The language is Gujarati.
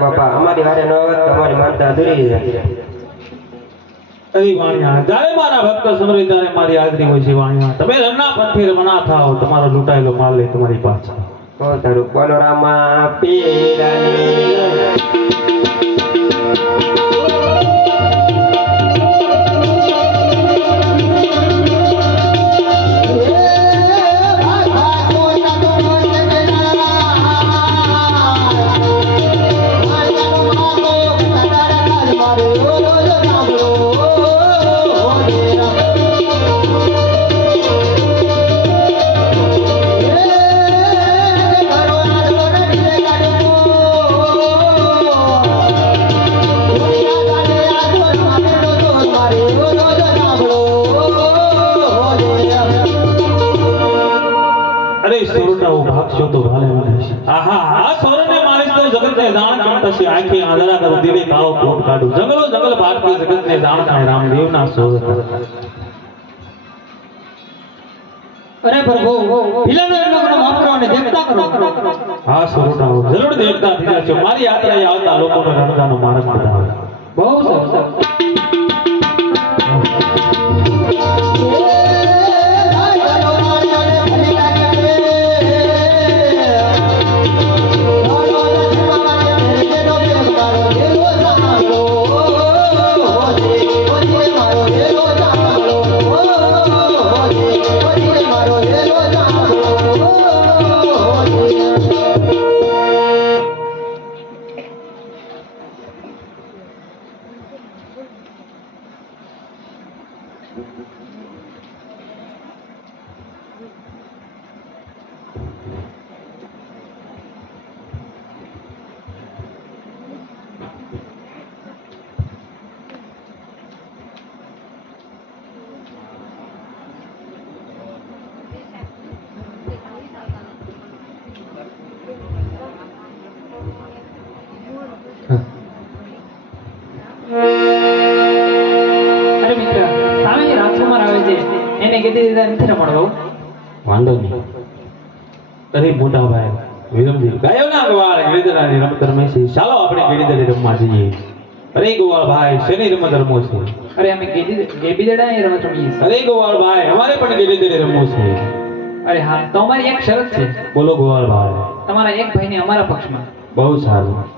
નો આવે તમારી માનતા અધૂરી છે. મારા ભક્ત સમરે ત્યારે મારી હાજરી હોય છે વાણિયા તમે રણના પંથે રમણા થાઓ તમારો લૂંટાયેલો માલ લે તમારી પાછળ. તારું બોલો રામા પીરાની. સોરટા ભાગશો તો ભાલે મને આહા આ સોરને મારીશ તો જગતને જાણ કેમ થશે. આંખી આંધળા કરું દિલે કાળો કોટ કાઢું. જંગલો જંગલ ભારતી જગતને જાણ થાય. રામદેવના સોરઠ અરે પ્રભુ ભીલાનો ઘણો માફ કરો અને દેખતા કરો. હા સોરટાઓ જરૂર દેવતા થયા છે. મારી યાત્રાએ આવતા લોકોનો રણગાનો માર્ગ બતાવે. બહુ સરસ. એને કીધી દીધા નથી બહુ વાંધો નહીં. અરે મોટા ભાઈ વિરમજી ગાયોના ગવાળ ગિરિધરાની રમત રમે છે. ચાલો આપણે ગિરિધરી રમવા જઈએ. અરે ગોવાળ ભાઈ શેની રમત રમો છે? અરે અમે ગેબી દડા એ રમત રમીએ. અરે ગોવાળ ભાઈ અમારે પણ ગિરિધરી રમવું છે. અરે હા તમારી એક શરત છે. બોલો ગોવાળ ભાઈ. તમારા એક ભાઈને અમારા પક્ષમાં. બહુ સારું.